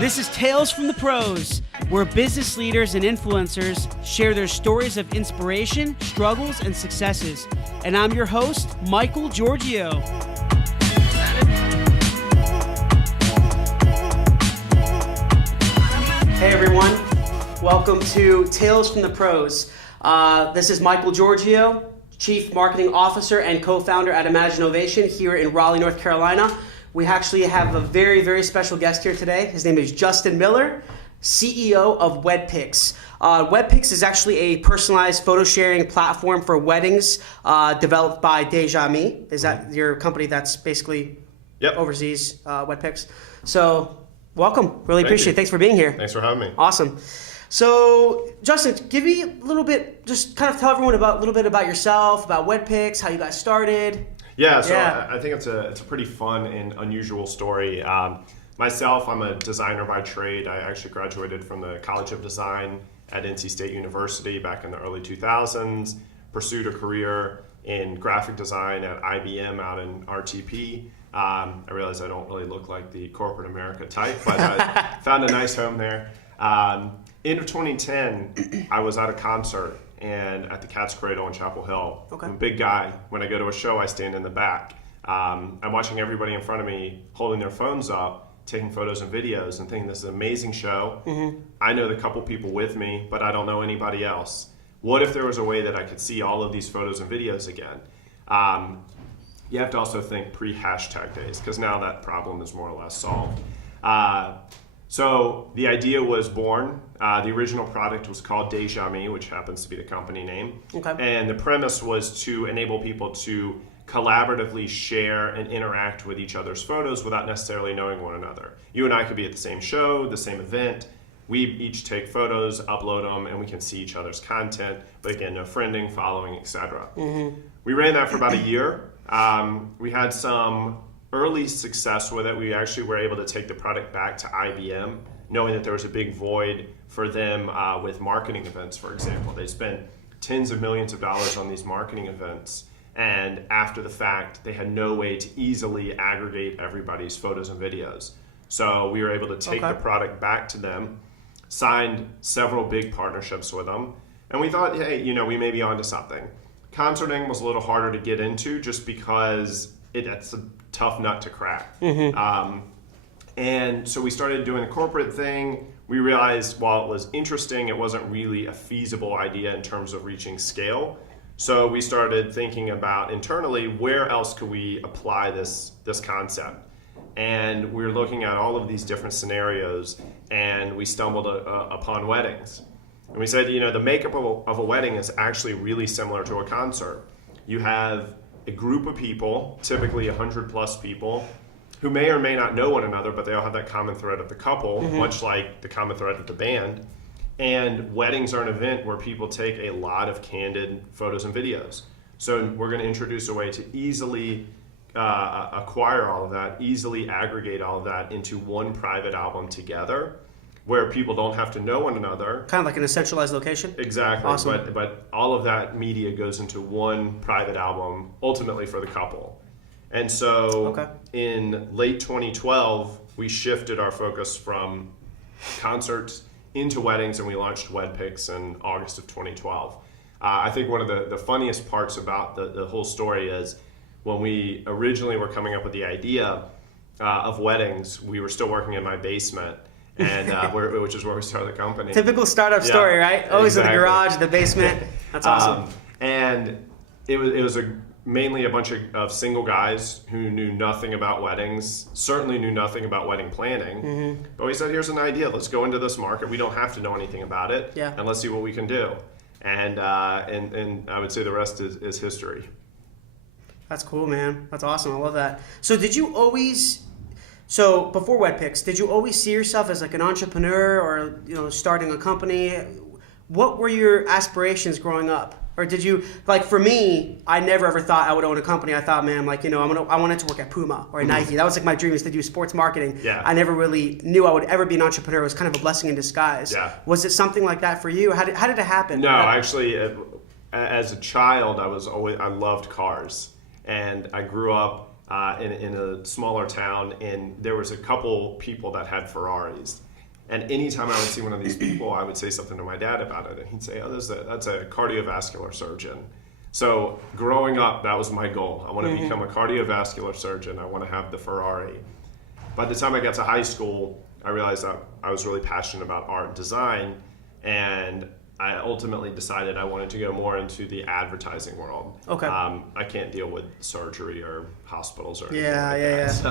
This is Tales from the Pros, where business leaders and influencers share their stories of inspiration, struggles, and successes. And I'm your host, Michael Georgiou. Hey everyone, welcome to Tales from the Pros. This is Michael Georgiou, Chief Marketing Officer and co-founder at Imagine here in Raleigh, North Carolina. We actually have a very, very special guest here today. His name is Justin Miller, CEO of WedPics. WedPics is actually a personalized photo sharing platform for weddings developed by Georgiou. Is that your company that's basically oversees WedPics? So welcome. Really appreciate it. Thanks for being here. Thanks for having me. Awesome. So, Justin, give me a little bit, just kind of tell everyone a little bit about yourself, about WedPics, how you guys started. Yeah, so I think it's a pretty fun and unusual story. Myself, I'm a designer by trade. I actually graduated from the College of Design at NC State University back in the early 2000s, pursued a career in graphic design at IBM out in RTP. I realize I don't really look like the corporate America type, but I found a nice home there. End of 2010, I was at a concert and at the Cat's Cradle in Chapel Hill. Okay. I'm a big guy. When I go to a show, I stand in the back. I'm watching everybody in front of me holding their phones up, taking photos and videos, and thinking this is an amazing show. Mm-hmm. I know the couple people with me, but I don't know anybody else. What if there was a way that I could see all of these photos and videos again? You have to also think pre-hashtag days, because now that problem is more or less solved. So the idea was born. The original product was called Georgiou, which happens to be the company name. Okay. And the premise was to enable people to collaboratively share and interact with each other's photos without necessarily knowing one another. You and I could be at the same show, the same event. We each take photos, upload them, and we can see each other's content. But again, no friending, following, etc. Mm-hmm. We ran that for about a year. We had some early success with it. We actually were able to take the product back to IBM, knowing that there was a big void for them with marketing events, for example. They spent tens of millions of dollars on these marketing events, and after the fact, they had no way to easily aggregate everybody's photos and videos. So we were able to take the product back to them, signed several big partnerships with them, and we thought, hey, we may be onto something. Concerting was a little harder to get into just because that's a tough nut to crack. Mm-hmm. And so we started doing the corporate thing. We realized while it was interesting, it wasn't really a feasible idea in terms of reaching scale. So we started thinking about internally, where else could we apply this concept? And we were looking at all of these different scenarios, and we stumbled upon weddings. And we said, the makeup of a wedding is actually really similar to a concert. You have a group of people, typically 100 plus people, who may or may not know one another, but they all have that common thread of the couple, much like the common thread of the band. And weddings are an event where people take a lot of candid photos and videos. So we're going to introduce a way to easily acquire all of that, easily aggregate all of that into one private album together, where people don't have to know one another. Kind of like in a centralized location? Exactly. Awesome. But all of that media goes into one private album, ultimately for the couple. And so in late 2012, we shifted our focus from concerts into weddings, and we launched WedPics in August of 2012. I think one of the funniest parts about the whole story is when we originally were coming up with the idea of weddings, we were still working in my basement. And which is where we started the company. Typical startup story, right? Always in the garage, the basement. That's awesome. And it was mainly a bunch of single guys who knew nothing about weddings, certainly knew nothing about wedding planning. Mm-hmm. But we said, here's an idea. Let's go into this market. We don't have to know anything about it. Yeah. And let's see what we can do. And I would say the rest is history. That's cool, man. That's awesome. I love that. So So before WedPics, did you always see yourself as like an entrepreneur or starting a company? What were your aspirations growing up? Or did you, like for me, I never ever thought I would own a company. I thought, man, I wanted to work at Puma or Nike. That was like my dream, is to do sports marketing. Yeah. I never really knew I would ever be an entrepreneur. It was kind of a blessing in disguise. Yeah. Was it something like that for you? How did it happen? No, actually, as a child, I loved cars, and I grew up in a smaller town, and there was a couple people that had Ferraris. And anytime I would see one of these people, I would say something to my dad about it, and he'd say, "Oh, that's a cardiovascular surgeon." So growing up, that was my goal. I want to become a cardiovascular surgeon. I want to have the Ferrari. By the time I got to high school, I realized that I was really passionate about art and design, and I ultimately decided I wanted to go more into the advertising world. Okay. I can't deal with surgery or hospitals or anything Yeah. So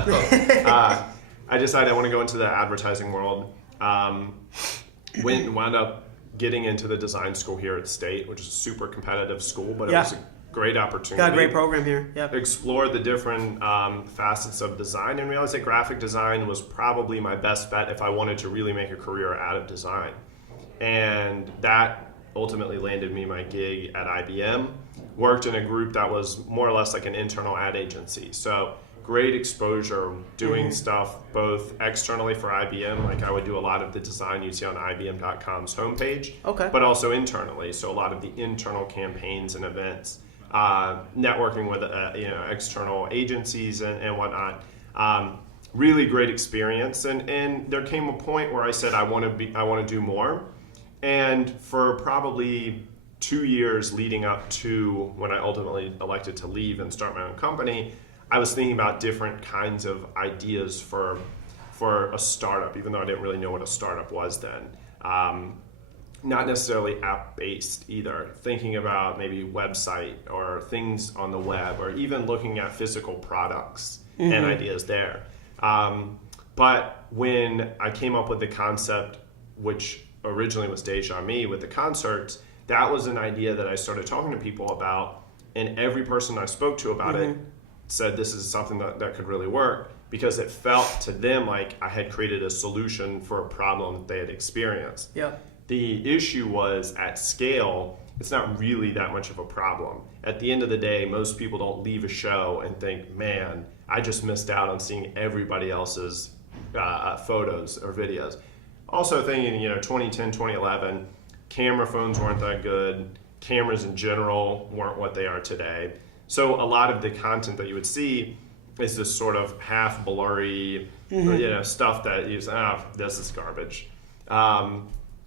I decided I want to go into the advertising world. Wound up getting into the design school here at State, which is a super competitive school, but it was a great opportunity. Got a great program here. Yep. Explore the different facets of design and realized that graphic design was probably my best bet if I wanted to really make a career out of design. And that ultimately landed me my gig at IBM. Worked in a group that was more or less like an internal ad agency. So great exposure doing stuff both externally for IBM, like I would do a lot of the design you see on IBM.com's homepage, but also internally. So a lot of the internal campaigns and events, networking with external agencies and whatnot. Really great experience. And there came a point where I said I want to do more. And for probably 2 years leading up to when I ultimately elected to leave and start my own company, I was thinking about different kinds of ideas for a startup, even though I didn't really know what a startup was then. Not necessarily app-based either. Thinking about maybe website or things on the web, or even looking at physical products and ideas there. But when I came up with the concept, which originally was Deja Me with the concerts, that was an idea that I started talking to people about, and every person I spoke to about it said this is something that could really work, because it felt to them like I had created a solution for a problem that they had experienced. Yeah. The issue was at scale, it's not really that much of a problem. At the end of the day, most people don't leave a show and think, man, I just missed out on seeing everybody else's photos or videos. Also thinking, 2010, 2011, camera phones weren't that good. Cameras in general weren't what they are today. So a lot of the content that you would see is this sort of half blurry, stuff that you say, this is garbage.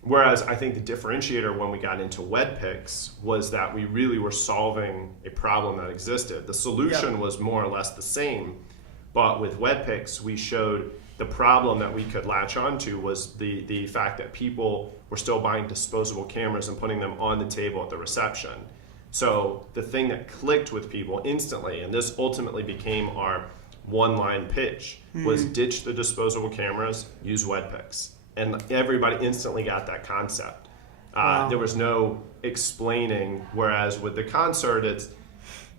Whereas I think the differentiator when we got into WedPics was that we really were solving a problem that existed. The solution was more or less the same, but with WedPics we showed the problem that we could latch onto was the fact that people were still buying disposable cameras and putting them on the table at the reception. So the thing that clicked with people instantly, and this ultimately became our one-line pitch, was ditch the disposable cameras, use WedPics. And everybody instantly got that concept. There was no explaining, whereas with the concert, it's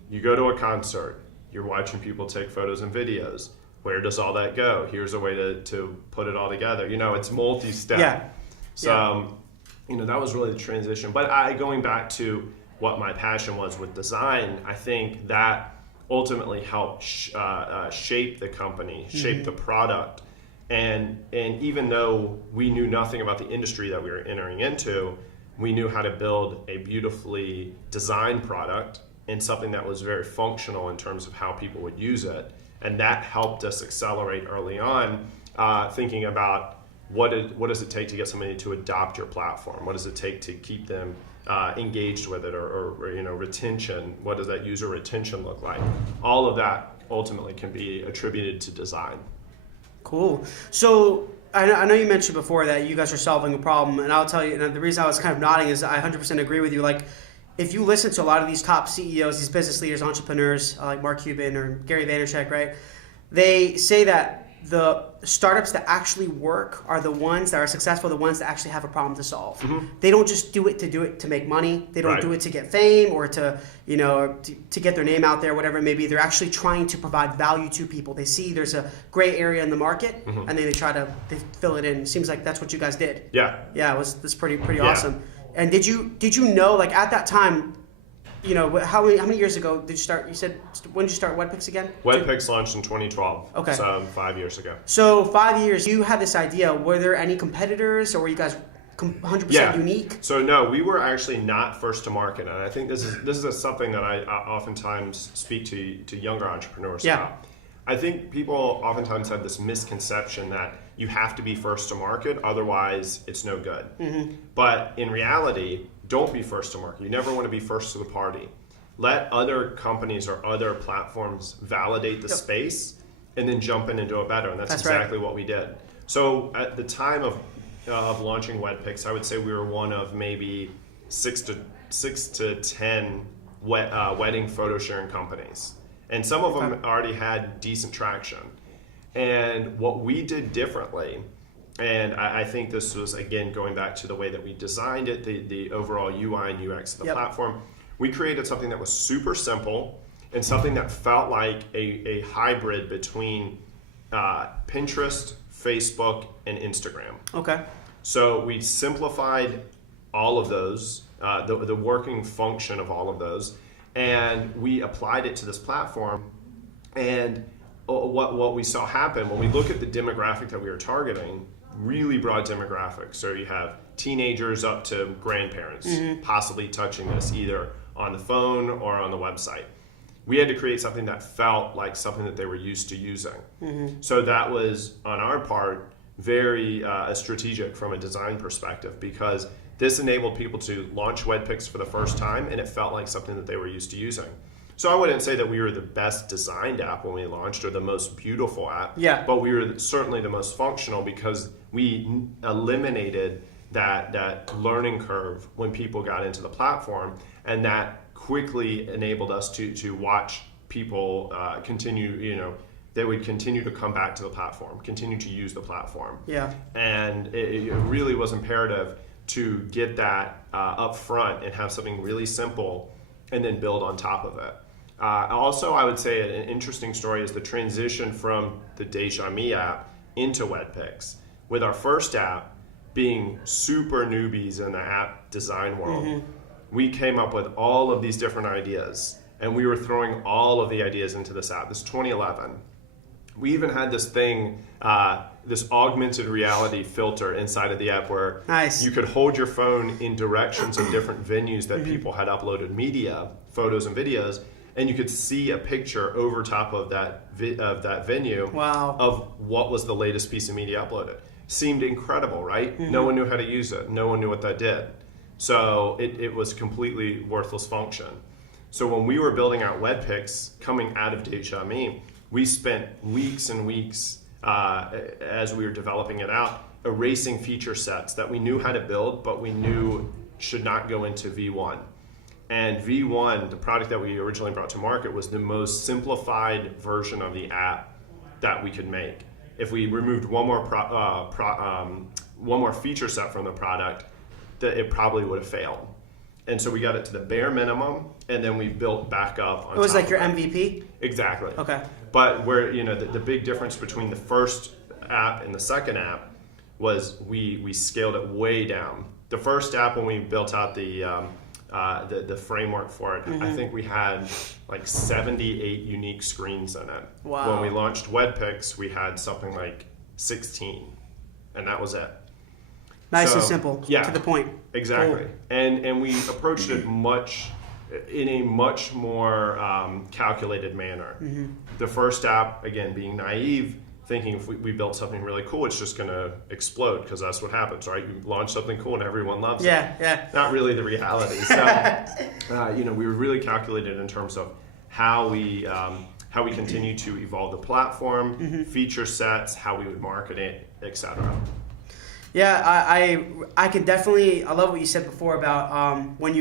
you go to a concert, you're watching people take photos and videos. Where does all that go? Here's a way to put it all together. It's multi-step. Yeah. So, that was really the transition. But going back to what my passion was with design, I think that ultimately helped shape the company, shape the product. And even though we knew nothing about the industry that we were entering into, we knew how to build a beautifully designed product and something that was very functional in terms of how people would use it. And that helped us accelerate early on, thinking about what does it take to get somebody to adopt your platform? What does it take to keep them engaged with it, or retention? What does that user retention look like? All of that ultimately can be attributed to design. Cool. So I know you mentioned before that you guys are solving a problem, and I'll tell you, and the reason I was kind of nodding is I 100% agree with you. Like, if you listen to a lot of these top CEOs, these business leaders, entrepreneurs, like Mark Cuban or Gary Vaynerchuk, right? They say that the startups that actually work are the ones that are successful, the ones that actually have a problem to solve. They don't just do it to make money. They don't do it to get fame or to get their name out there, whatever it may be. They're actually trying to provide value to people. They see there's a gray area in the market, and then they fill it in. It seems like that's what you guys did. Yeah, that's pretty awesome. And did you know, like, at that time, how many years ago did you start? You said, when did you start WedPics again? WedPics launched in 2012. Okay. So 5 years ago. So 5 years, you had this idea. Were there any competitors, or were you guys 100% unique? So no, we were actually not first to market. And I think this is something that I oftentimes speak to younger entrepreneurs about. I think people oftentimes have this misconception that you have to be first to market, otherwise it's no good. But in reality, don't be first to market. You never want to be first to the party. Let other companies or other platforms validate the space and then jump in and do it better. And that's exactly what we did. So at the time of launching WedPics, I would say we were one of maybe 6 to 10 wedding photo sharing companies. And some of them already had decent traction. And what we did differently, and I think this was, again, going back to the way that we designed it, the overall UI and UX of the platform, we created something that was super simple and something that felt like a hybrid between Pinterest, Facebook, and Instagram. Okay. So we simplified all of those, the working function of all of those, and we applied it to this platform. And what we saw happen when we look at the demographic that we were targeting, really broad demographics. So you have teenagers up to grandparents possibly touching this either on the phone or on the website. We had to create something that felt like something that they were used to using. So that was, on our part, very strategic from a design perspective, because this enabled people to launch WedPics for the first time, and it felt like something that they were used to using. So I wouldn't say that we were the best designed app when we launched or the most beautiful app, but we were certainly the most functional because we eliminated that learning curve when people got into the platform, and that quickly enabled us to watch people continue, they would continue to come back to the platform, continue to use the platform. And it really was imperative to get that up front and have something really simple and then build on top of it. Also, I would say an interesting story is the transition from the Georgiou app into WedPics. With our first app being super newbies in the app design world, we came up with all of these different ideas, and we were throwing all of the ideas into this app. This is 2011. We even had this thing, this augmented reality filter inside of the app where you could hold your phone in directions of different venues that people had uploaded media, photos and videos, and you could see a picture over top of that venue of what was the latest piece of media uploaded. Seemed incredible, right? No one knew how to use it. No one knew what that did. So it was completely worthless function. So when we were building out WedPics coming out of Georgiou, we spent weeks and weeks as we were developing it out, erasing feature sets that we knew how to build, but we knew should not go into V1. And V1, the product that we originally brought to market, was the most simplified version of the app that we could make. If we removed one more feature set from the product, that it probably would have failed. And so we got it to the bare minimum, and then we built back up on It was top like your of it. MVP? Exactly. Okay. But where the big difference between the first app and the second app was we scaled it way down. The first app, when we built out the framework for it, I think we had like 78 unique screens in it. Wow. When we launched WedPics, we had something like 16, and that was it. Nice and simple, to the point. Exactly. Cool. And we approached it in a much more calculated manner. The first app, again, being naive, thinking if we built something really cool, it's just going to explode, because that's what happens, right? You launch something cool and everyone loves it. Yeah. Not really the reality. So, we were really calculated in terms of how we continue to evolve the platform, feature sets, how we would market it, etc. Yeah, I can definitely, I love what you said before about when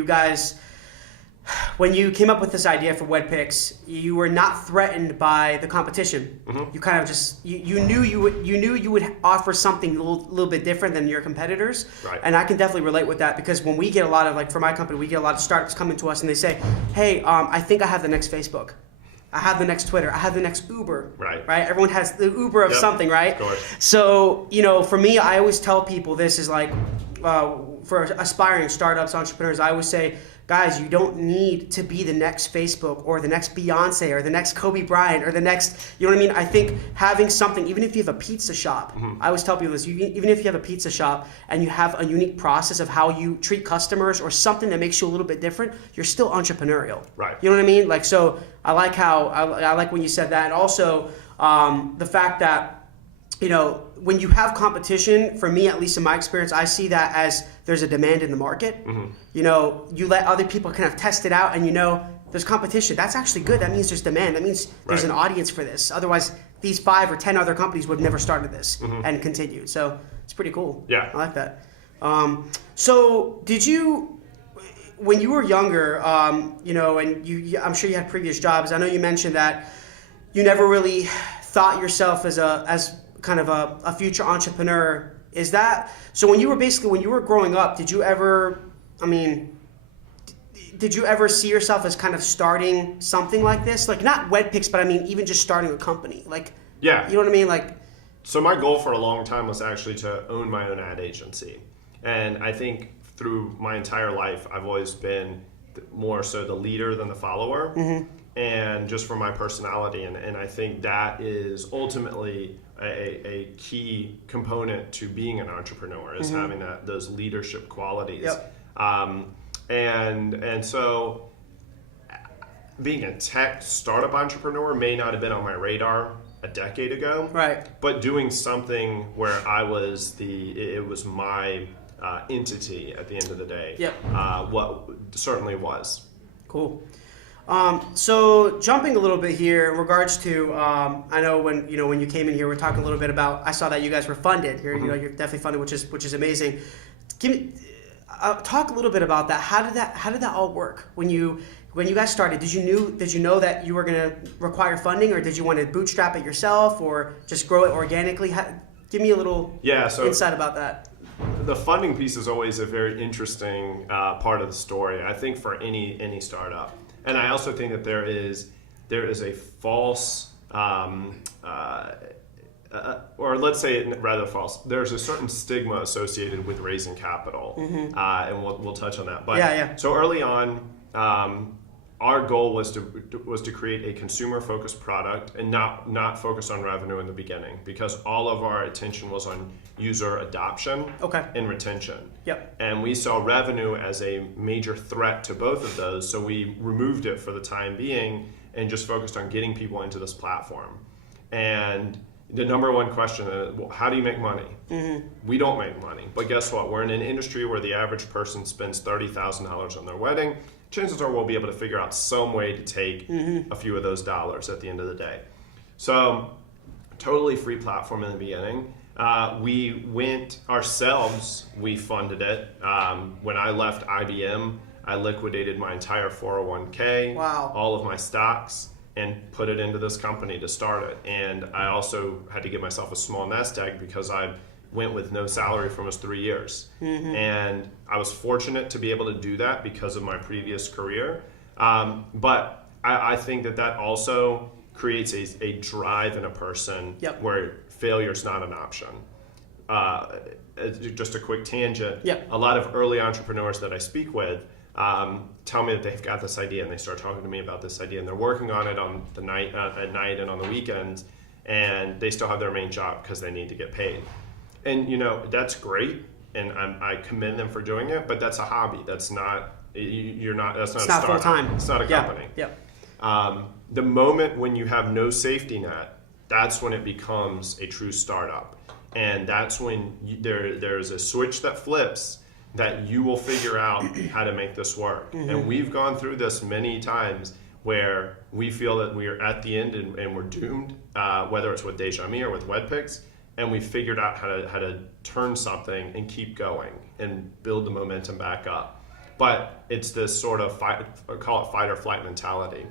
you came up with this idea for WedPics, you were not threatened by the competition. You kind of just you knew you would offer something a little bit different than your competitors. Right. And I can definitely relate with that, because when we get a lot of, like, for my company, we get a lot of startups coming to us and they say, hey, I think I have the next Facebook. I have the next Twitter. I have the next Uber. Right. Everyone has the Uber of something, right? Of course. So, for me, I always tell people this is like, for aspiring startups, entrepreneurs, I always say, guys, you don't need to be the next Facebook or the next Beyonce or the next Kobe Bryant or the next, you know what I mean? I think having something, even if you have a pizza shop, I always tell people this, even if you have a pizza shop and you have a unique process of how you treat customers or something that makes you a little bit different, you're still entrepreneurial. Right. You know what I mean? Like, so I like when you said that. And also, The fact that, when you have competition, for me, at least in my experience, I see that as there's a demand in the market. Mm-hmm. You let other people kind of test it out, and there's competition. That's actually good. That means there's demand. That means there's an audience for this. Otherwise, these 5 or 10 other companies would have never started this and continued. So it's pretty cool. Yeah. I like that. So did you, when you were younger, and I'm sure you had previous jobs. I know you mentioned that you never really thought yourself as kind of a future entrepreneur. Is that so? When you were growing up, did you ever see yourself as kind of starting something like this? Like not WedPics, but even just starting a company. Yeah. You know what I mean? Like. So my goal for a long time was actually to own my own ad agency. And I think through my entire life, I've always been more so the leader than the follower. Mm-hmm. And just for my personality. And I think that is ultimately a key component to being an entrepreneur is having those leadership qualities. Yep. And so being a tech startup entrepreneur may not have been on my radar a decade ago. Right. But doing something where it was my entity at the end of the day. Yep. What certainly was. Cool. So jumping a little bit here in regards to, I know when you came in here, we're talking a little bit about. I saw that you guys were funded. You're definitely funded, which is amazing. Talk a little bit about that. How did that all work when you guys started? Did you know that you were going to require funding, or did you want to bootstrap it yourself, or just grow it organically? Give me a little insight about that. The funding piece is always a very interesting part of the story. I think for any startup. And I also think that there is a false, or let's say it rather false. There's a certain stigma associated with raising capital, and we'll touch on that. But so early on, our goal was to create a consumer-focused product and not focus on revenue in the beginning, because all of our attention was on user adoption and retention. Yep. And we saw revenue as a major threat to both of those, so we removed it for the time being and just focused on getting people into this platform. And the number one question is, well, how do you make money? Mm-hmm. We don't make money, but guess what? We're in an industry where the average person spends $30,000 on their wedding. Chances are we'll be able to figure out some way to take a few of those dollars at the end of the day. So, totally free platform in the beginning. We went ourselves, we funded it. When I left IBM, I liquidated my entire 401k, all of my stocks, and put it into this company to start it. And I also had to give myself a small nest egg because I went with no salary for almost 3 years. Mm-hmm. And I was fortunate to be able to do that because of my previous career. But I think that also creates a drive in a person where failure is not an option. Just a quick tangent. A lot of early entrepreneurs that I speak with tell me that they've got this idea, and they start talking to me about this idea, and they're working on it on the night at night and on the weekends, and they still have their main job because they need to get paid. And that's great, and I commend them for doing it. But that's a hobby. That's not. That's not. It's not full time. It's not a company. The moment when you have no safety net, that's when it becomes a true startup, and that's when there's a switch that flips that you will figure out how to make this work. Mm-hmm. And we've gone through this many times where we feel that we are at the end and we're doomed, whether it's with Georgiou or with WedPics. And we figured out how to turn something and keep going and build the momentum back up. But it's this sort of call it fight or flight mentality.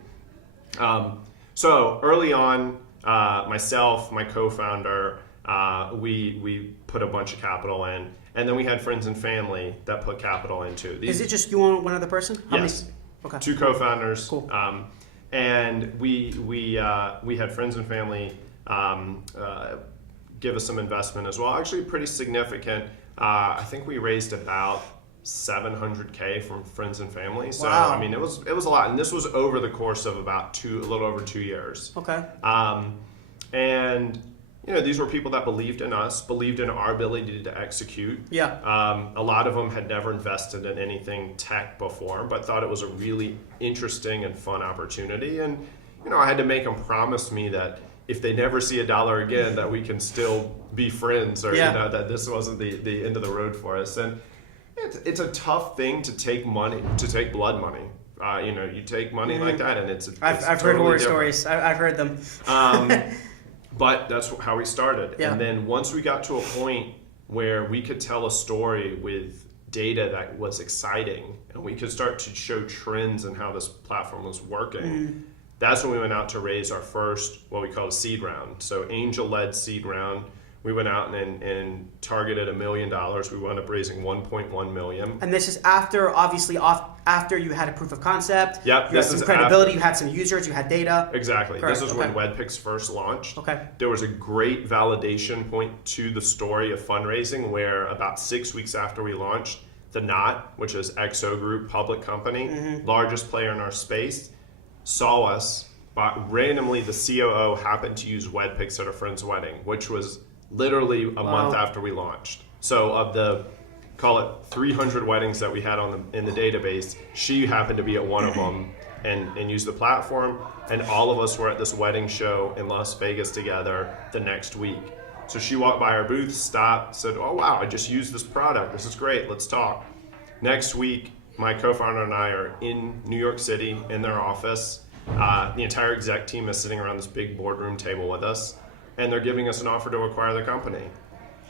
So early on, myself, my co-founder, we put a bunch of capital in, and then we had friends and family that put capital into these. Is it just you and one other person? Yes. Okay. 2 co-founders. Cool. And we had friends and family give us some investment as well. Actually, pretty significant. I think we raised about $700K from friends and family. So I mean, it was a lot, and this was over the course of about a little over 2 years. Okay. And these were people that believed in us, believed in our ability to execute. Yeah. A lot of them had never invested in anything tech before, but thought it was a really interesting and fun opportunity. And I had to make them promise me that if they never see a dollar again, that we can still be friends, or that this wasn't the end of the road for us. And it's a tough thing to take blood money. You take money like that, and I've heard horror stories. I've heard them. But that's how we started. Yeah. And then once we got to a point where we could tell a story with data that was exciting, and we could start to show trends in how this platform was working, that's when we went out to raise our first, what we call a seed round. So angel-led seed round. We went out and targeted $1 million. We wound up raising 1.1 million. And this is after you had a proof of concept. Yep. You had some credibility. You had some users. You had data. Exactly. Correct. This is when WedPics first launched. Okay. There was a great validation point to the story of fundraising, where about 6 weeks after we launched, the Knot, which is XO Group, public company, largest player in our space, saw us. But randomly, the COO happened to use WedPics at a friend's wedding, which was literally a month after we launched. So of the, call it 300 weddings that we had in the database, she happened to be at one of them and used the platform. And all of us were at this wedding show in Las Vegas together the next week. So she walked by our booth, stopped, said, "Oh wow, I just used this product. This is great. Let's talk." Next week, my co-founder and I are in New York City in their office. The entire exec team is sitting around this big boardroom table with us, and they're giving us an offer to acquire the company.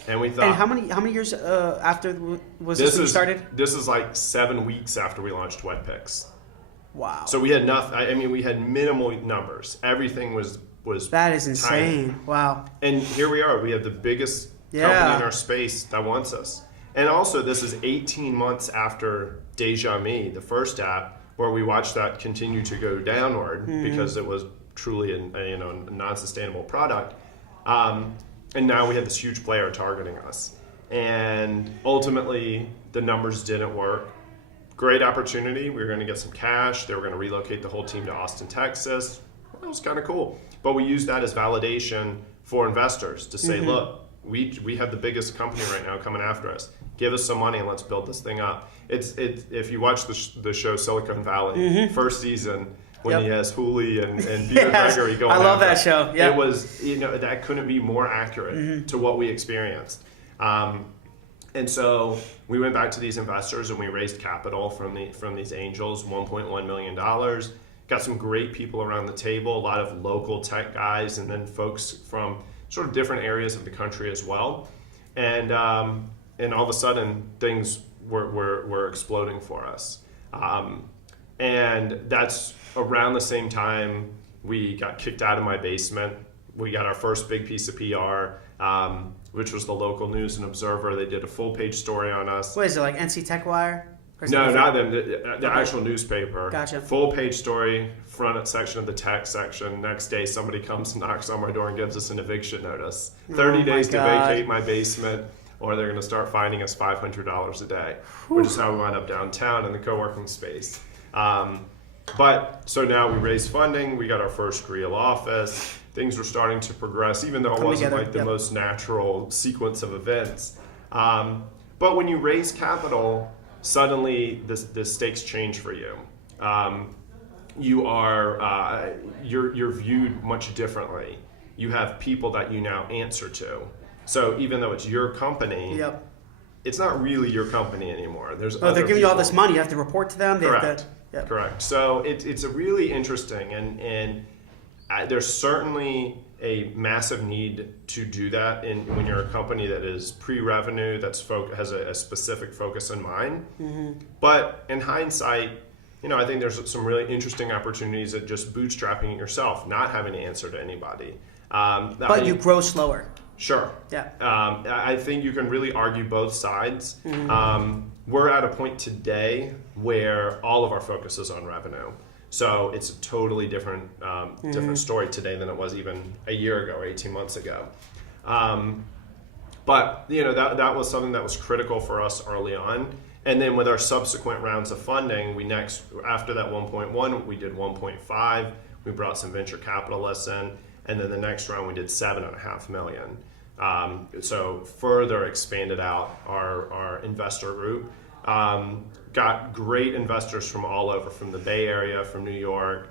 And we thought. And how many years after was this when you started? This is like 7 weeks after we launched WedPics. Wow. So we had nothing. I mean, we had minimal numbers. Everything was. That is insane. Tiny. Wow. And here we are. We have the biggest company in our space that wants us. And also, this is 18 months after Georgiou, the first app, where we watched that continue to go downward because it was truly a non-sustainable product. And now we have this huge player targeting us. And ultimately, the numbers didn't work. Great opportunity. We were going to get some cash. They were going to relocate the whole team to Austin, Texas. Well, it was kind of cool. But we used that as validation for investors to say, look, we have the biggest company right now coming after us. Give us some money and let's build this thing up. It's if you watch the show Silicon Valley, first season, when he has Hooley and Peter Gregory going. I love that show. Yep. It was, that couldn't be more accurate to what we experienced. And so we went back to these investors and we raised capital from these angels, $1.1 million. Got some great people around the table, a lot of local tech guys, and then folks from sort of different areas of the country as well. And all of a sudden, things were exploding for us. And that's around the same time we got kicked out of my basement. We got our first big piece of PR, which was the local News and Observer. They did a full page story on us. What is it, like NC Tech Wire? No, not them. The actual newspaper. Gotcha. Full page story, front section of the tech section. Next day, somebody comes and knocks on my door and gives us an eviction notice. 30 days to vacate my basement, or they're going to start fining us $500 a day, which is how we wound up downtown in the co-working space. But so now we raised funding. We got our first real office. Things were starting to progress, even though it wasn't like the most natural sequence of events. But when you raise capital, suddenly the stakes change for you. You're viewed much differently. You have people that you now answer to. So even though it's your company, it's not really your company anymore. They're giving you all this money. You have to report to them. Correct. Correct. So it's a really interesting, and there's certainly a massive need to do that when you're a company that is pre-revenue, has a specific focus in mind. But in hindsight, I think there's some really interesting opportunities at just bootstrapping it yourself, not having to answer to anybody. But you grow slower. Sure. Yeah. I think you can really argue both sides. We're at a point today where all of our focus is on revenue. So it's a totally different story today than it was even a year ago or 18 months ago. But that was something that was critical for us early on. And then with our subsequent rounds of funding, after that 1.1, we did 1.5. We brought some venture capitalists in, and then the next round we did $7.5 million. So further expanded out our investor group. Got great investors from all over, from the Bay Area, from New York,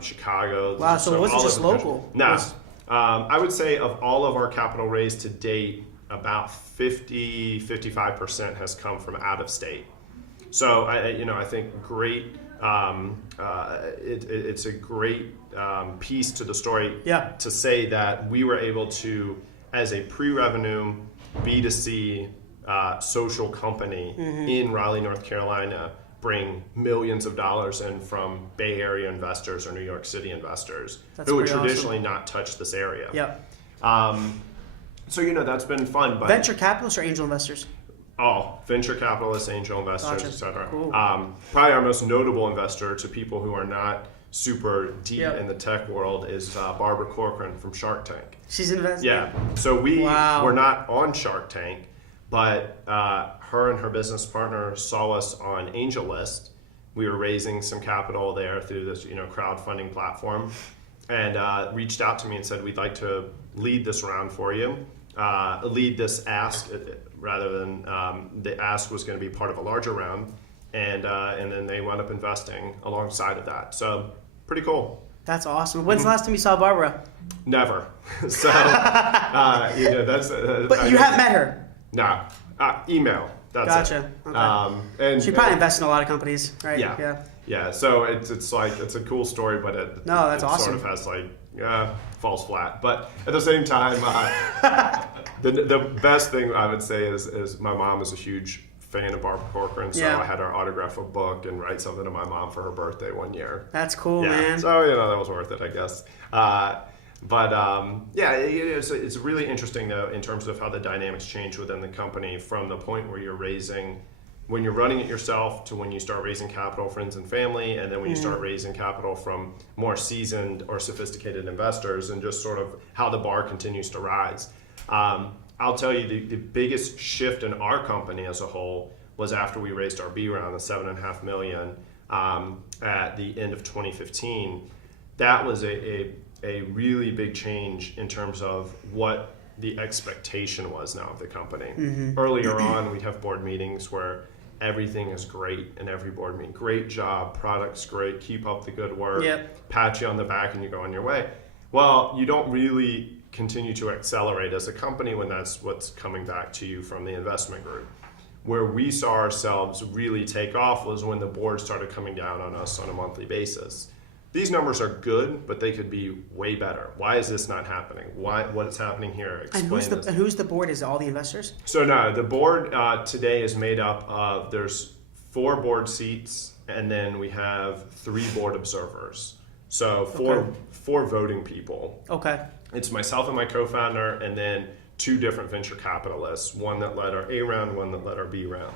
Chicago. Wow, so it wasn't just local. No, I would say of all of our capital raised to date, about 55% has come from out of state. So I think great. It's a great piece to the story to say that we were able to, as a pre-revenue B2C social company in Raleigh, North Carolina, bring millions of dollars in from Bay Area investors or New York City investors who would traditionally not touch this area. So that's been fun. But venture capitalists or angel investors? Oh, venture capitalists, angel investors, Gotcha. etc. Cool. Probably our most notable investor to people who are not super deep in the tech world is Barbara Corcoran from Shark Tank. She's invested? Yeah. So we were not on Shark Tank, but her and her business partner saw us on AngelList. We were raising some capital there through this crowdfunding platform, and reached out to me and said, we'd like to lead this round for you, lead this ask, rather than the ask was going to be part of a larger round, and then they wound up investing alongside of that. So pretty cool. That's awesome. When's the last time you saw Barbara? Never. So that's. But you have met her. No, email. That's gotcha. it. Okay. And she probably invests in a lot of companies, right? Yeah. So it's like it's a cool story, but it awesome. Sort of has falls flat. But at the same time, the best thing I would say is my mom is a huge fan of Barbara Corcoran, so I had her autograph a book and write something to my mom for her birthday one year. That's cool, man. So that was worth it, I guess. It's really interesting though in terms of how the dynamics change within the company from the point where when you're running it yourself to when you start raising capital, friends and family, and then when you start raising capital from more seasoned or sophisticated investors, and just sort of how the bar continues to rise. I'll tell you the biggest shift in our company as a whole was after we raised our B round, the $7.5 million, at the end of 2015. That was a really big change in terms of what the expectation was now of the company. Earlier on, we'd have board meetings where everything is great in every board meeting. Great job, product's great, keep up the good work, pat you on the back and you go on your way. Well, you don't really continue to accelerate as a company when that's what's coming back to you from the investment group. Where we saw ourselves really take off was when the board started coming down on us on a monthly basis. These numbers are good, but they could be way better. Why is this not happening? What is happening here? Explain this. And who's the board? Is it all the investors? So no, the board today is made up of, there's 4 board seats, and then we have 3 board observers. So four voting people. Okay. It's myself and my co-founder, and then 2 different venture capitalists, one that led our A round, one that led our B round.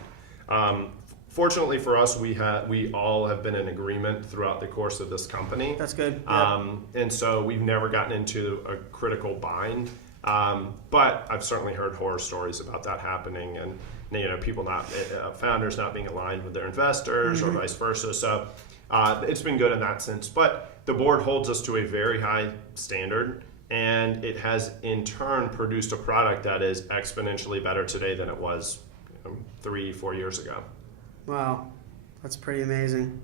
Fortunately for us, we all have been in agreement throughout the course of this company. That's good. And so we've never gotten into a critical bind. But I've certainly heard horror stories about that happening, and people founders not being aligned with their investors or vice versa. So it's been good in that sense. But the board holds us to a very high standard, and it has in turn produced a product that is exponentially better today than it was 3-4 years ago. Wow, that's pretty amazing.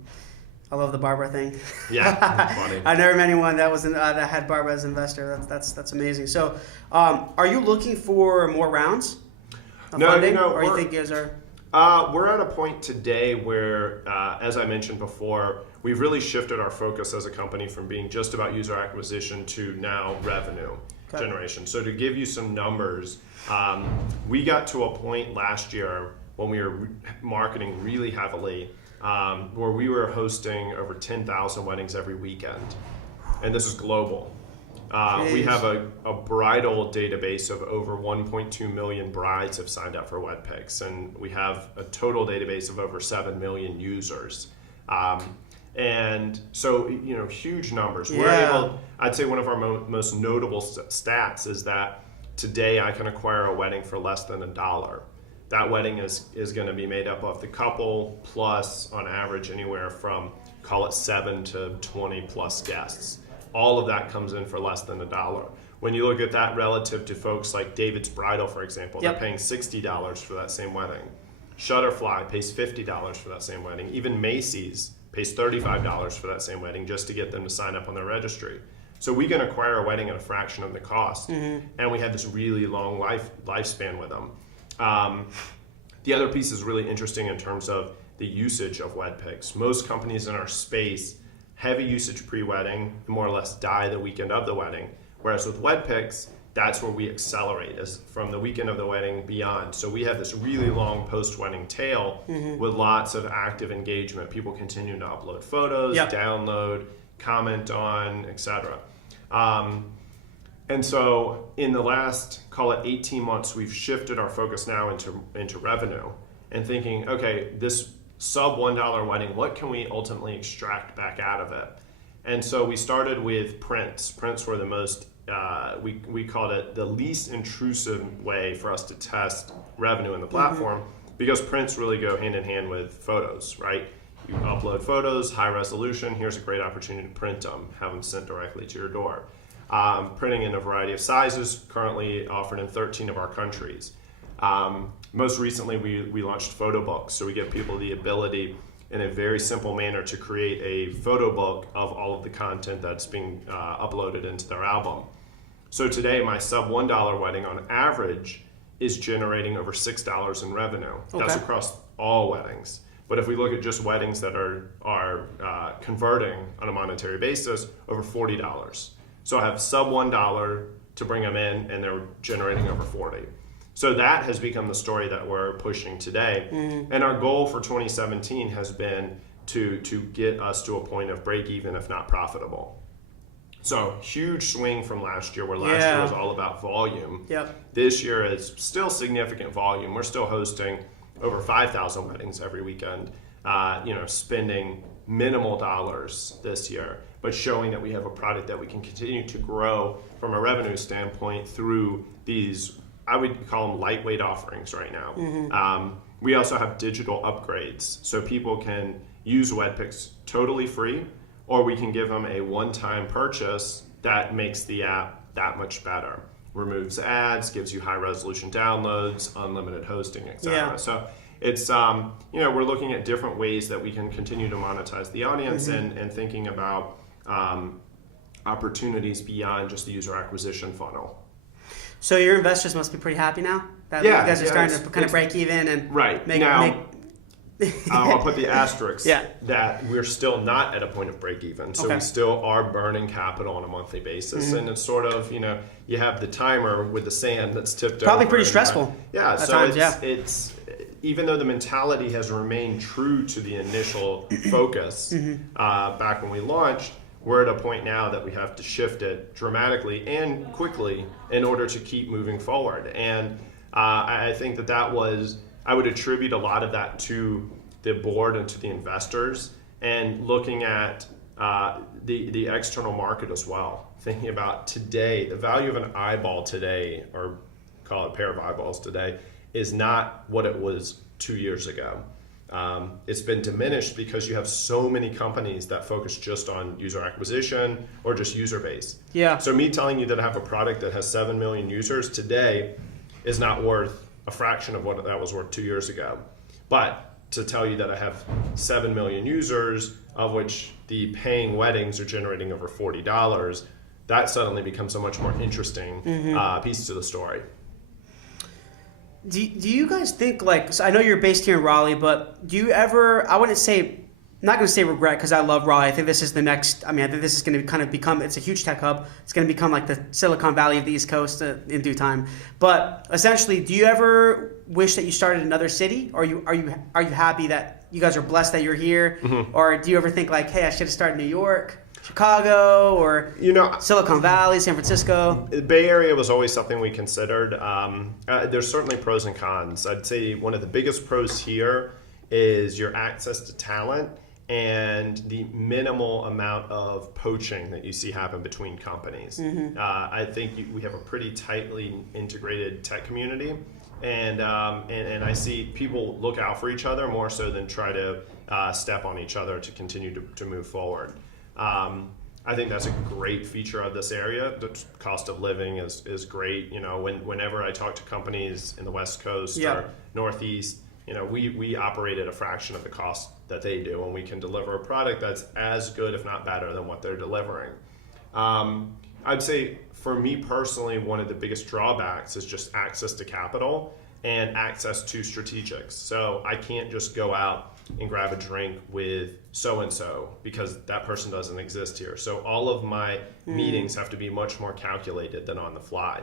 I love the Barbara thing. Yeah, that's funny. I've never met anyone that that had Barbara as an investor. That's amazing. So, are you looking for more rounds of funding, or you think you guys are? We're at a point today where, as I mentioned before, we've really shifted our focus as a company from being just about user acquisition to now revenue generation. So to give you some numbers, we got to a point last year when we were marketing really heavily, where we were hosting over 10,000 weddings every weekend. And this is global. We have a bridal database of over 1.2 million brides have signed up for WedPics, and we have a total database of over 7 million users. And so, huge numbers. We're able, I'd say one of our most notable stats is that today I can acquire a wedding for less than $1. That wedding is going to be made up of the couple plus, on average, anywhere from, call it 7 to 20 plus guests. All of that comes in for less than $1. When you look at that relative to folks like David's Bridal, for example, they're paying $60 for that same wedding. Shutterfly pays $50 for that same wedding. Even Macy's pays $35 for that same wedding just to get them to sign up on their registry. So we can acquire a wedding at a fraction of the cost, and we have this really long lifespan with them. The other piece is really interesting in terms of the usage of WedPics. Most companies in our space, heavy usage pre-wedding, more or less die the weekend of the wedding. Whereas with WedPics, that's where we accelerate, as from the weekend of the wedding beyond. So we have this really long post-wedding tail with lots of active engagement. People continue to upload photos, download, comment on, etc. And so in the last, call it 18 months, we've shifted our focus now into revenue and thinking, okay, this sub $1 wedding, what can we ultimately extract back out of it? And so we started with prints. Prints were the most, we called it the least intrusive way for us to test revenue in the platform, because prints really go hand in hand with photos, right? You upload photos, high resolution, here's a great opportunity to print them, have them sent directly to your door. Printing in a variety of sizes, currently offered in 13 of our countries. Most recently, we launched photo books, so we give people the ability in a very simple manner to create a photo book of all of the content that's being uploaded into their album. So today, my sub $1 wedding on average is generating over $6 in revenue. Okay. That's across all weddings. But if we look at just weddings that are converting on a monetary basis, over $40. So I have sub $1 to bring them in, and they're generating over 40. So that has become the story that we're pushing today. And our goal for 2017 has been to get us to a point of break even, if not profitable. So huge swing from last year, where last year was all about volume. This year is still significant volume. We're still hosting over 5,000 weddings every weekend, spending minimal dollars this year, but showing that we have a product that we can continue to grow from a revenue standpoint through these, I would call them lightweight offerings right now. We also have digital upgrades, so people can use WedPics totally free, or we can give them a one-time purchase that makes the app that much better. Removes ads, gives you high resolution downloads, unlimited hosting, etc. So it's, we're looking at different ways that we can continue to monetize the audience and thinking about opportunities beyond just the user acquisition funnel. So your investors must be pretty happy now that you guys are starting to kind of break even and I'll put the asterisk that we're still not at a point of break even. So we still are burning capital on a monthly basis. And it's sort of, you have the timer with the sand that's tipped over. Probably pretty stressful. Yeah, so it's even though the mentality has remained true to the initial focus back when we launched, we're at a point now that we have to shift it dramatically and quickly in order to keep moving forward. And I think that was, I would attribute a lot of that to the board and to the investors, and looking at the external market as well. Thinking about today, the value of an eyeball today, or call it a pair of eyeballs today, is not what it was 2 years ago. It's been diminished because you have so many companies that focus just on user acquisition or just user base. So me telling you that I have a product that has 7 million users today is not worth a fraction of what that was worth 2 years ago. But to tell you that I have 7 million users, of which the paying weddings are generating over $40, that suddenly becomes a much more interesting piece to the story. Do you guys think, so I know you're based here in Raleigh, but do you ever, I'm not going to say regret, because I love Raleigh. I think this is the next, I think this is going to kind of become, it's a huge tech hub. It's going to become like the Silicon Valley of the East Coast in due time. But essentially, do you ever wish that you started another city? Or are you happy that you guys are blessed that you're here? Or do you ever think hey, I should have started New York, Chicago, or Silicon Valley, San Francisco? The Bay Area was always something we considered. There's certainly pros and cons. I'd say one of the biggest pros here is your access to talent and the minimal amount of poaching that you see happen between companies. I think we have a pretty tightly integrated tech community, and I see people look out for each other more so than try to step on each other to continue to move forward. I think that's a great feature of this area. The cost of living is great. Whenever I talk to companies in the West Coast or Northeast, we operate at a fraction of the cost that they do, and we can deliver a product that's as good, if not better, than what they're delivering. I'd say for me personally, one of the biggest drawbacks is just access to capital and access to strategics. So I can't just go out and grab a drink with so-and-so because that person doesn't exist here. So all of my meetings have to be much more calculated than on the fly.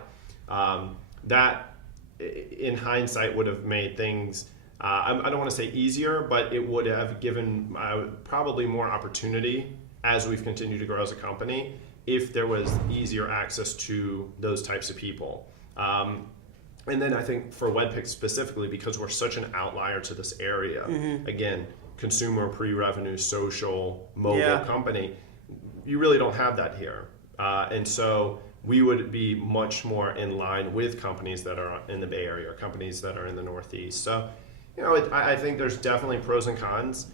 That, in hindsight, would have made things, I don't want to say easier, but it would have given probably more opportunity as we've continued to grow as a company if there was easier access to those types of people. And then I think for WedPics specifically, because we're such an outlier to this area, again, consumer, pre-revenue, social, mobile company, you really don't have that here. And so we would be much more in line with companies that are in the Bay Area or companies that are in the Northeast. So, I think there's definitely pros and cons.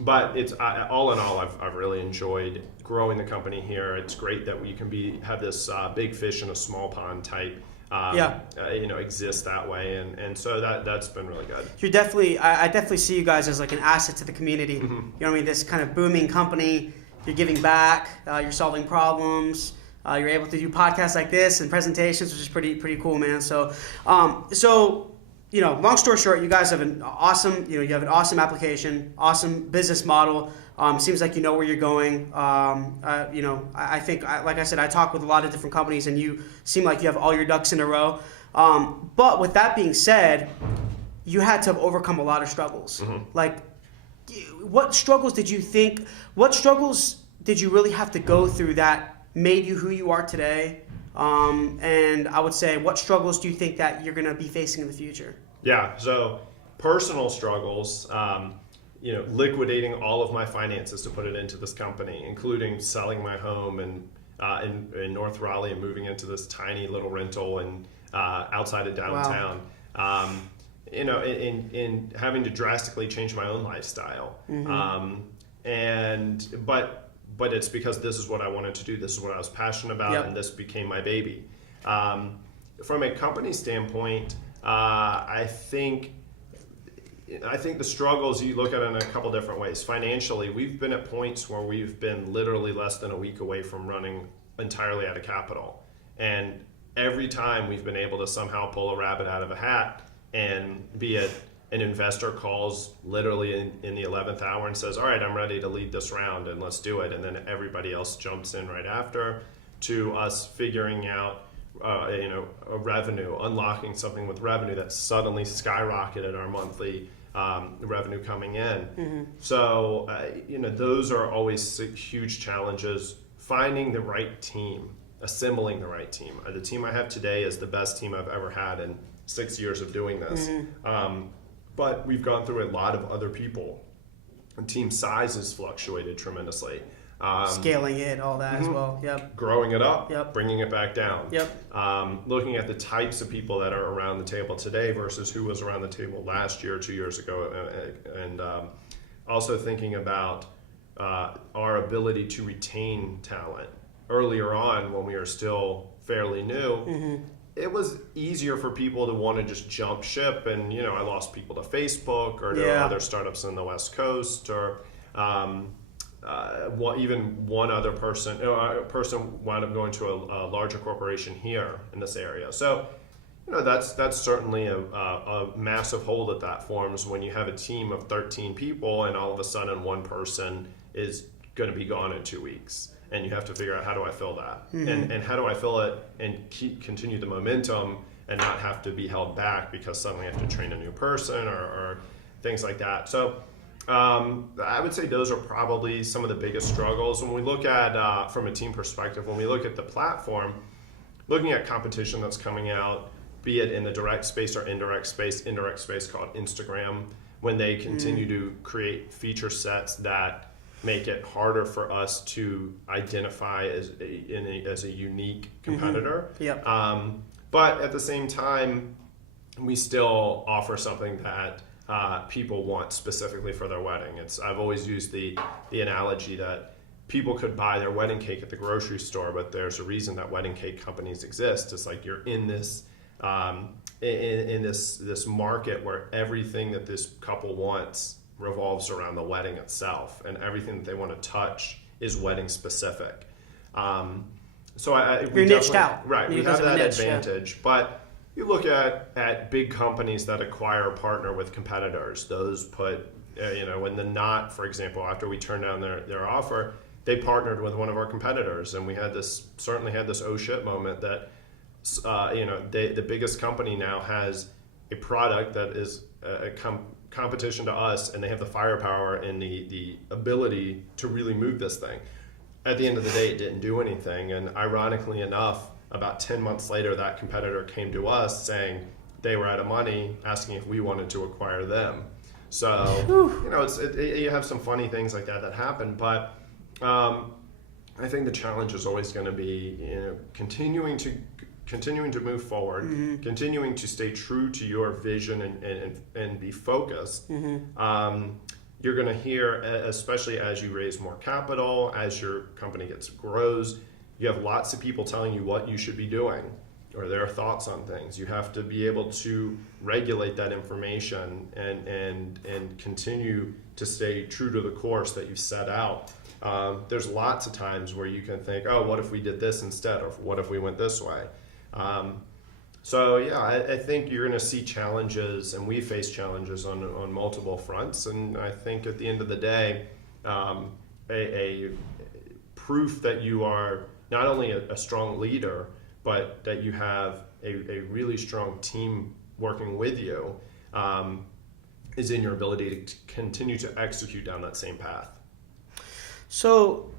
But it's all in all, I've really enjoyed growing the company here. It's great that we can have this big fish in a small pond type exist that way, and so that's been really good. You're definitely, I definitely see you guys as like an asset to the community. You know what I mean? This kind of booming company. You're giving back. You're solving problems. You're able to do podcasts like this and presentations, which is pretty cool, man. So, long story short, you guys have an awesome, you have an awesome application, awesome business model. Seems like you know where you're going. I think, like I said, I talk with a lot of different companies, and you seem like you have all your ducks in a row. But with that being said, you had to have overcome a lot of struggles. Like, what struggles did you really have to go through that made you who you are today? And I would say, what struggles do you think that you're going to be facing in the future? Yeah, so personal struggles, liquidating all of my finances to put it into this company, including selling my home and in North Raleigh and moving into this tiny little rental and outside of downtown. Wow. In having to drastically change my own lifestyle. But it's because this is what I wanted to do. This is what I was passionate about, and this became my baby. From a company standpoint, I think the struggles you look at it in a couple different ways. Financially, we've been at points where we've been literally less than a week away from running entirely out of capital. And every time we've been able to somehow pull a rabbit out of a hat, and be it an investor calls literally in the 11th hour and says, all right, I'm ready to lead this round and let's do it. And then everybody else jumps in right after, to us figuring out a revenue, unlocking something with revenue that suddenly skyrocketed our monthly revenue coming in. So, those are always huge challenges. Finding the right team, assembling the right team. The team I have today is the best team I've ever had in 6 years of doing this. But we've gone through a lot of other people, and team size has fluctuated tremendously. Scaling it, all that as well. Yep. Growing it up, bringing it back down. Yep. Looking at the types of people that are around the table today versus who was around the table last year, 2 years ago, and also thinking about our ability to retain talent. Earlier on, when we were still fairly new, it was easier for people to want to just jump ship, and I lost people to Facebook or to other startups on the West Coast, or even one other person. A person wound up going to a larger corporation here in this area. So, that's certainly a massive hole that forms when you have a team of 13 people, and all of a sudden one person is going to be gone in 2 weeks. And you have to figure out, how do I fill that? And how do I fill it and continue the momentum and not have to be held back because suddenly I have to train a new person or things like that. So I would say those are probably some of the biggest struggles. When we look at, from a team perspective, when we look at the platform, looking at competition that's coming out, be it in the direct space or indirect space called Instagram, when they continue to create feature sets that make it harder for us to identify as a unique competitor. But at the same time, we still offer something that people want specifically for their wedding. I've always used the analogy that people could buy their wedding cake at the grocery store, but there's a reason that wedding cake companies exist. It's like you're in this in this market where everything that this couple wants revolves around the wedding itself, and everything that they want to touch is wedding specific. So you're niched out. Right, we have that advantage. But you look at big companies that acquire or partner with competitors. Those put, when the Knot, for example, after we turned down their offer, they partnered with one of our competitors, and we certainly had this oh shit moment that, the biggest company now has a product that is a competition to us, and they have the firepower and the ability to really move this thing. At the end of the day, it didn't do anything, and ironically enough, about 10 months later, that competitor came to us saying they were out of money, asking if we wanted to acquire them. So, you have some funny things like that happen, but I think the challenge is always going to be continuing to move forward, continuing to stay true to your vision and be focused. You're going to hear, especially as you raise more capital, as your company grows, you have lots of people telling you what you should be doing or their thoughts on things. You have to be able to regulate that information and continue to stay true to the course that you've set out. There's lots of times where you can think, oh, what if we did this instead? Or what if we went this way? I think you're going to see challenges, and we face challenges on multiple fronts. And I think at the end of the day, a proof that you are not only a strong leader, but that you have a really strong team working with you is in your ability to continue to execute down that same path. So,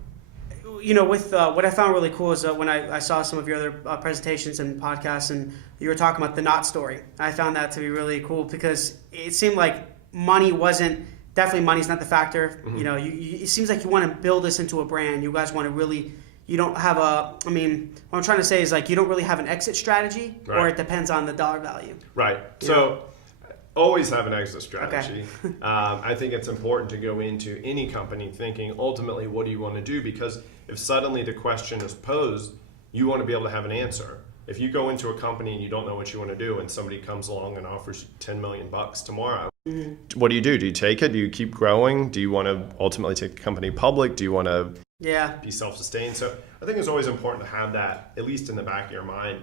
with what I found really cool is when I saw some of your other presentations and podcasts, and you were talking about the Knot story. I found that to be really cool because it seemed like money's not the factor. It seems like you want to build this into a brand. You guys want to really, you don't have what I'm trying to say is like you don't really have an exit strategy, right, or it depends on the dollar value. Right. Always have an exit strategy. Okay. I think it's important to go into any company thinking, ultimately, what do you want to do? Because if suddenly the question is posed, you want to be able to have an answer. If you go into a company and you don't know what you want to do, and somebody comes along and offers you $10 million tomorrow, what do you do? Do you take it? Do you keep growing? Do you want to ultimately take the company public? Do you want to be self-sustained? So I think it's always important to have that, at least in the back of your mind.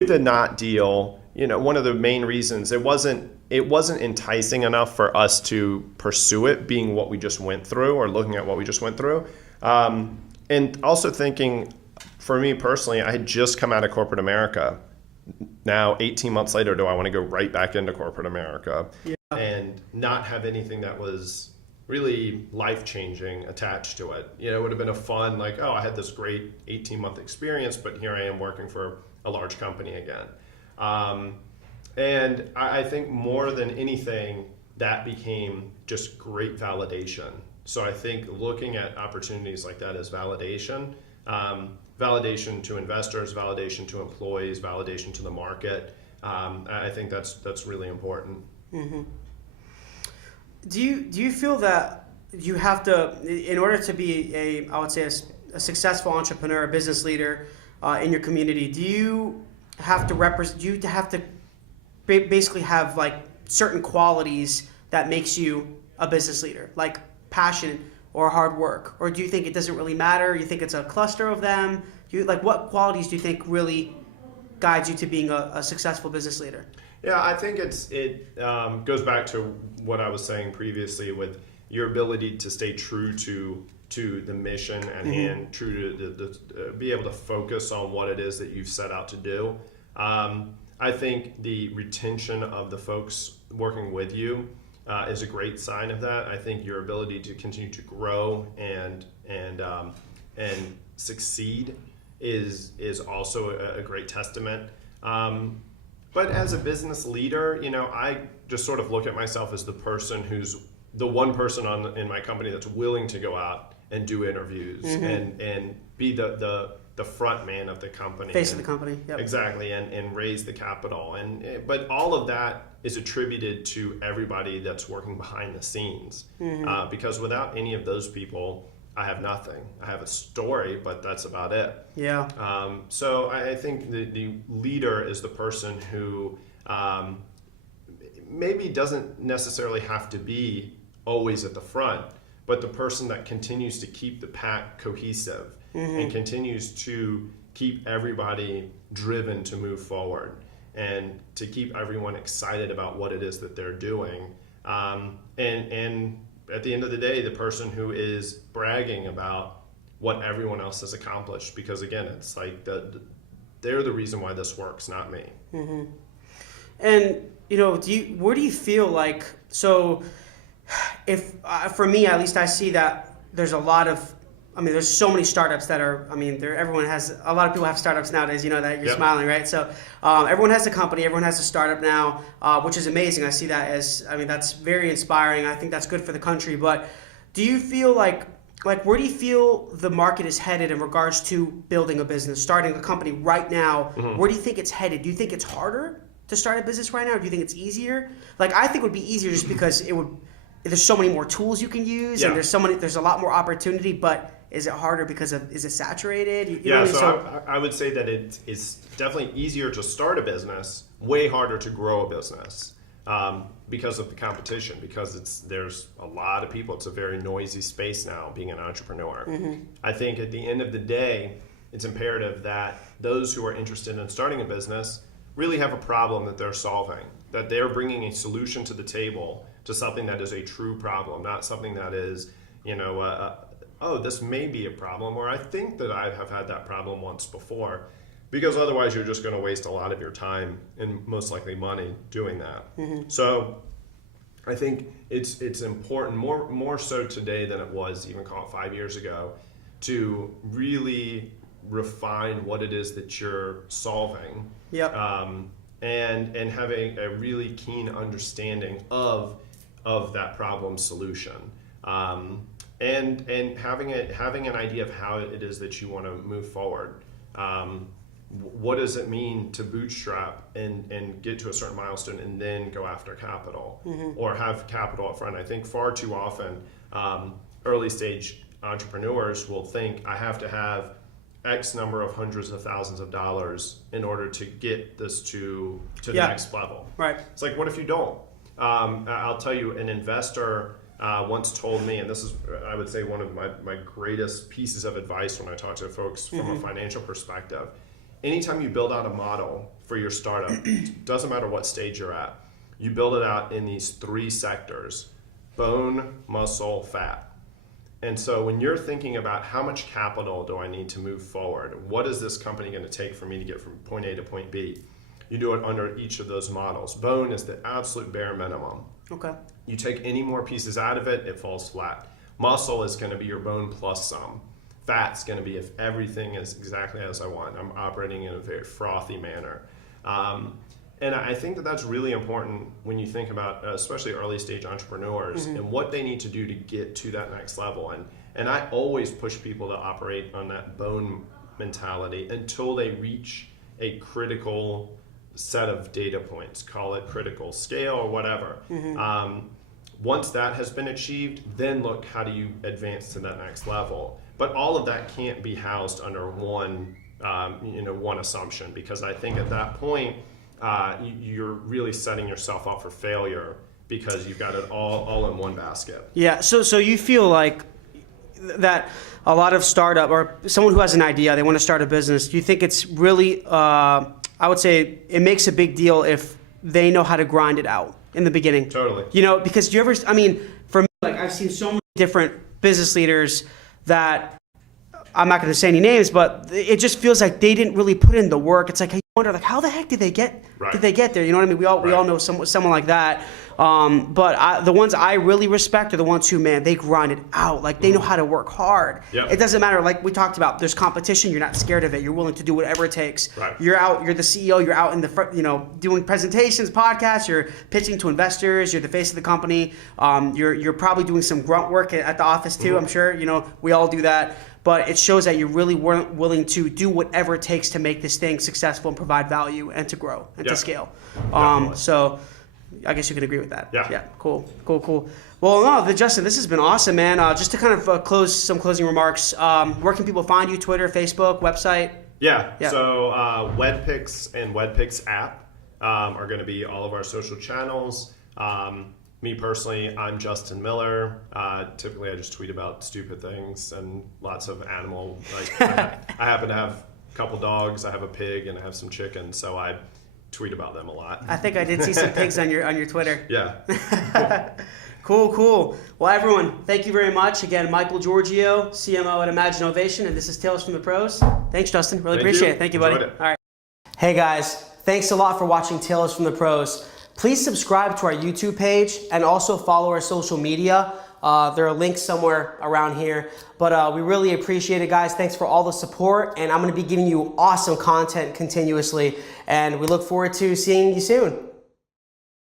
With the Knot deal, one of the main reasons it wasn't enticing enough for us to pursue it, being what we just went through or looking at what we just went through. And also thinking, for me personally, I had just come out of corporate America. Now, 18 months later, do I want to go right back into corporate America and not have anything that was really life-changing attached to it? It would have been a fun, I had this great 18-month experience, but here I am working for a large company again. And I think more than anything, that became just great validation. So I think looking at opportunities like that as validation, validation to investors, validation to employees, validation to the market, I think that's really important. Mm-hmm. Do you feel that you have to, in order to be a successful entrepreneur, a business leader in your community, do you have to basically have certain qualities that makes you a business leader, like passion or hard work? Or do you think it doesn't really matter? You think it's a cluster of them? What qualities do you think really guides you to being a successful business leader? Yeah, I think it goes back to what I was saying previously with your ability to stay true to the mission at hand, true to the be able to focus on what it is that you've set out to do. I think the retention of the folks working with you is a great sign of that. I think your ability to continue to grow and succeed is also a great testament. But as a business leader, I just sort of look at myself as the person who's the one person in my company that's willing to go out and do interviews and be the front man of the company. Face of the company. Yep. Exactly, and raise the capital. But all of that is attributed to everybody that's working behind the scenes. Because without any of those people, I have nothing. I have a story, but that's about it. Yeah. So I think the leader is the person who maybe doesn't necessarily have to be always at the front, but the person that continues to keep the pack cohesive. and continues to keep everybody driven to move forward and to keep everyone excited about what it is that they're doing. And at the end of the day, the person who is bragging about what everyone else has accomplished, because again, it's like they're the reason why this works, not me. Mm-hmm. And where do you feel like, so if for me at least, I see that there's a lot of, there's so many startups that are, everyone has, a lot of people have startups nowadays, that you're smiling, right? So everyone has a company, everyone has a startup now, which is amazing. I see that as, that's very inspiring. I think that's good for the country. But do you feel like where do you feel the market is headed in regards to building a business, starting a company right now? Mm-hmm. Where do you think it's headed? Do you think it's harder to start a business right now, or do you think it's easier? I think it would be easier just because there's so many more tools you can use, and there's a lot more opportunity, but is it harder because is it saturated? I would say that it's definitely easier to start a business, way harder to grow a business because of the competition, because there's a lot of people. It's a very noisy space now, being an entrepreneur. Mm-hmm. I think at the end of the day, it's imperative that those who are interested in starting a business really have a problem that they're solving, that they're bringing a solution to the table to something that is a true problem, not something that is, this may be a problem, or I think that I have had that problem once before, because otherwise you're just going to waste a lot of your time and most likely money doing that. Mm-hmm. So I think it's important, more so today than it was even 5 years ago, to really refine what it is that you're solving. Yep. And having a really keen understanding of that problem solution. And having an idea of how it is that you want to move forward. What does it mean to bootstrap and get to a certain milestone and then go after capital, mm-hmm. or have capital up front? I think far too often early stage entrepreneurs will think, I have to have X number of hundreds of thousands of dollars in order to get this to the next level. Right. It's like, what if you don't? I'll tell you, an investor once told me, and this is, I would say, one of my greatest pieces of advice when I talk to folks from mm-hmm. a financial perspective. Anytime you build out a model for your startup, doesn't matter what stage you're at, you build it out in these 3 sectors: bone, muscle, fat. And so when you're thinking about how much capital do I need to move forward, what is this company going to take for me to get from point A to point B, you do it under each of those models. Bone is the absolute bare minimum. Okay. You take any more pieces out of it, it falls flat. Muscle is going to be your bone plus some. Fat's going to be if everything is exactly as I want. I'm operating in a very frothy manner. And I think that that's really important when you think about, especially early stage entrepreneurs, mm-hmm. and what they need to do to get to that next level. And I always push people to operate on that bone mentality until they reach a critical set of data points, call it critical scale or whatever. Mm-hmm. Once that has been achieved, then look, how do you advance to that next level? But all of that can't be housed under one assumption, because I think at that point, you're really setting yourself up for failure because you've got it all in one basket. Yeah. So you feel like that a lot of startup, or someone who has an idea, they want to start a business. Do you think it's really, I would say it makes a big deal if they know how to grind it out in the beginning? Totally. Because for me, I've seen so many different business leaders that, I'm not going to say any names, but it just feels like they didn't really put in the work. It's like, I wonder, how the heck did they get there? You know what I mean? We all know someone like that. But the ones I really respect are the ones who, they grind it out. They know how to work hard. Yep. It doesn't matter. Like we talked about, there's competition. You're not scared of it. You're willing to do whatever it takes. Right. You're the CEO. You're out in the front, doing presentations, podcasts. You're pitching to investors. You're the face of the company. You're probably doing some grunt work at the office too. Mm-hmm. I'm sure. We all do that. But it shows that you really weren't willing to do whatever it takes to make this thing successful and provide value and to grow and to scale. So I guess you can agree with that. Yeah. Cool. Well, no, Justin, this has been awesome, man. Just to kind of close some closing remarks, where can people find you? Twitter, Facebook, website? Yeah. So WedPics and WedPics app are going to be all of our social channels. Me personally, I'm Justin Miller. Typically, I just tweet about stupid things and lots of animal. I happen to have a couple dogs. I have a pig and I have some chickens, so I tweet about them a lot. I think I did see some pigs on your Twitter. Yeah. Cool. Well, everyone, thank you very much. Again, Michael Georgiou, CMO at Imaginovation, and this is Tales from the Pros. Thanks, Justin. Really appreciate it. Thank you, buddy. Enjoyed it. All right. Hey, guys. Thanks a lot for watching Tales from the Pros. Please subscribe to our YouTube page and also follow our social media. There are links somewhere around here. But we really appreciate it, guys. Thanks for all the support. And I'm going to be giving you awesome content continuously. And we look forward to seeing you soon.